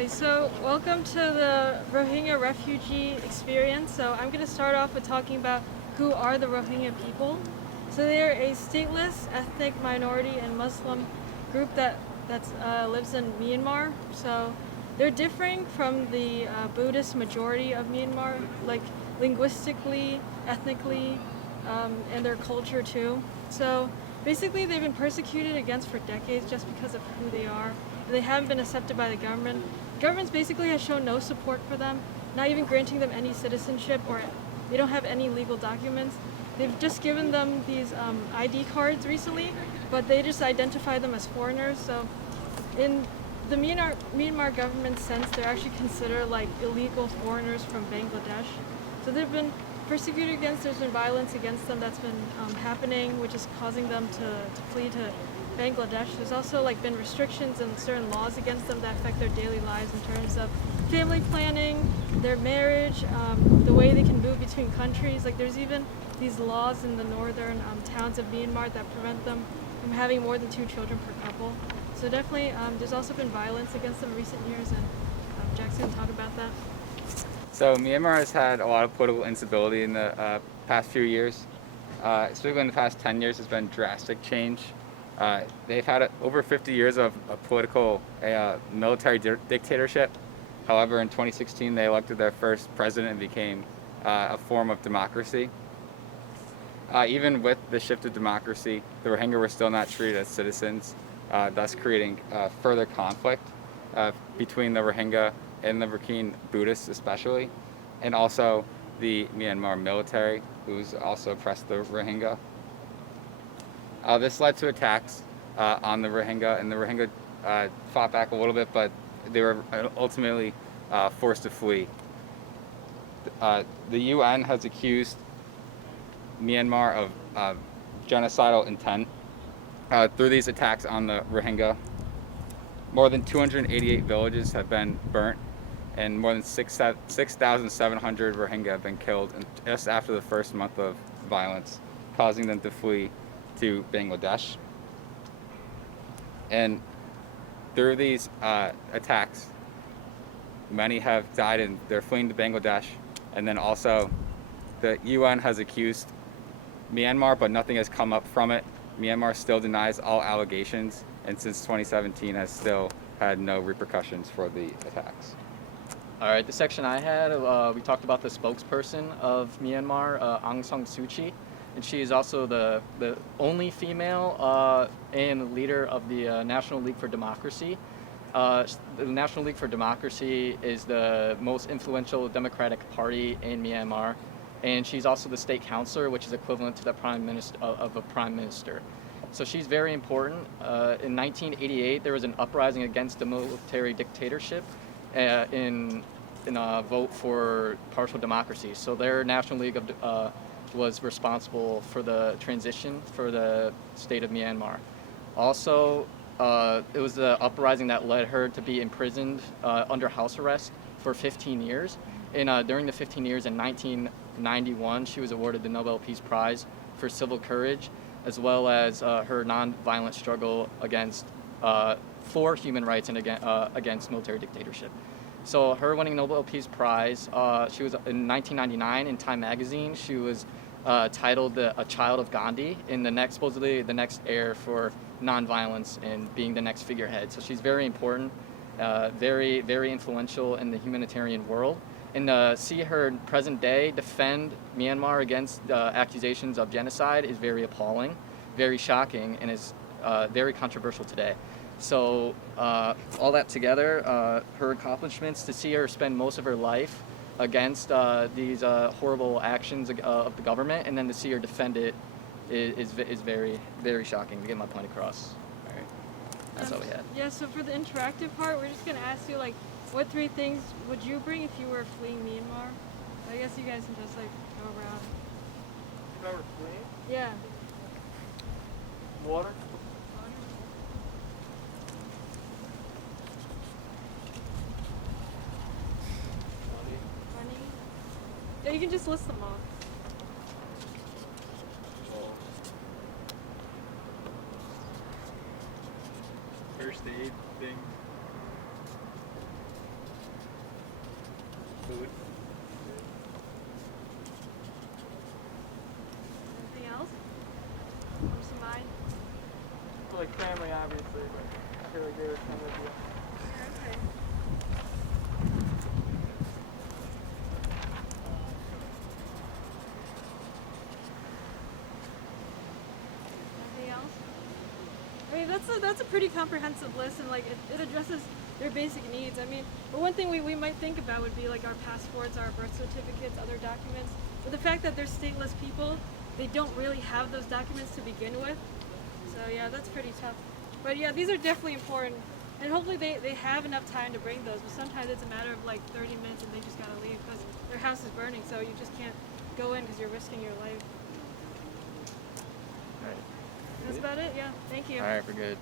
Okay, so welcome to the Rohingya Refugee Experience. So I'm going to start off with talking about who are the Rohingya people. So they're a stateless ethnic minority and Muslim group that lives in Myanmar. So they're differing from the Buddhist majority of Myanmar, like linguistically, ethnically, and their culture too. So basically they've been persecuted against for decades just because of who they are. They haven't been accepted by the government. Governments basically has shown no support for them, not even granting them any citizenship, or they don't have any legal documents. They've just given them these ID cards recently, but they just identify them as foreigners. So in the Myanmar government sense, they're actually considered like illegal foreigners from Bangladesh. So they've been persecuted against, there's been violence against them that's been happening, which is causing them to flee to Bangladesh. There's also been restrictions and certain laws against them that affect their daily lives in terms of family planning, their marriage, the way they can move between countries. There's even these laws in the northern towns of Myanmar that prevent them from having more than 2 children per couple. So definitely, there's also been violence against them in recent years, and Jackson can talk about that. So Myanmar has had a lot of political instability in the past few years. Especially in the past 10 years, there's been drastic change. They've had over 50 years of a political military dictatorship. However, in 2016, they elected their first president and became a form of democracy. Even with the shift of democracy, the Rohingya were still not treated as citizens, thus creating further conflict between the Rohingya and the Rakhine Buddhists especially, and also the Myanmar military, who's also oppressed the Rohingya. This led to attacks on the Rohingya, and the Rohingya fought back a little bit, but they were ultimately forced to flee. The UN has accused Myanmar of genocidal intent through these attacks on the Rohingya. More than 288 villages have been burnt, and more than 6,700 Rohingya have been killed just after the first month of violence, causing them to flee to Bangladesh. And through these attacks, many have died and they're fleeing to Bangladesh. And then also the UN has accused Myanmar, but nothing has come up from it. Myanmar still denies all allegations, and since 2017 has still had no repercussions for the attacks. All right, the section I had, we talked about the spokesperson of Myanmar, Aung San Suu Kyi, and she is also the only female and leader of the National League for Democracy. The National League for Democracy is the most influential democratic party in Myanmar, and she's also the state councilor, which is equivalent to the prime minister of a prime minister. So she's very important. In 1988, there was an uprising against the military dictatorship in a vote for partial democracy. So their National League was responsible for the transition for the state of Myanmar. Also, it was the uprising that led her to be imprisoned under house arrest for 15 years. And during the 15 years in 1991, she was awarded the Nobel Peace Prize for civil courage, as well as her nonviolent struggle for human rights and against military dictatorship. So her winning Nobel Peace Prize, she was in 1999 in Time magazine. She was titled a child of Gandhi, in supposedly the next heir for nonviolence and being the next figurehead. So she's very important, very, very influential in the humanitarian world. And to see her in present day defend Myanmar against accusations of genocide is very appalling, very shocking, and is very controversial today. So all that together, her accomplishments, to see her spend most of her life against these horrible actions of the government, and then to see her defend it is very, very shocking, to get my point across. All right. That's all we had. Yeah, so for the interactive part, we're just going to ask you, what 3 things would you bring if you were fleeing Myanmar? I guess you guys can just, go around. If I were fleeing? Yeah. Water? Money? Yeah, you can just list them off. First aid thing. food. Anything else? Comes to mind? Well, like family, obviously, but I feel like they would come with you. Yeah, okay. Anything else? I mean, that's a pretty comprehensive list, and like it addresses their basic needs. I mean, but one thing we might think about would be like our passports, our birth certificates, other documents. But the fact that they're stateless people, they don't really have those documents to begin with. So yeah, that's pretty tough. But yeah, these are definitely important. And hopefully they have enough time to bring those. But sometimes it's a matter of like 30 minutes and they just gotta leave because their house is burning. So you just can't go in because you're risking your life. All right. That's about it. Yeah. Thank you. All right, we're good.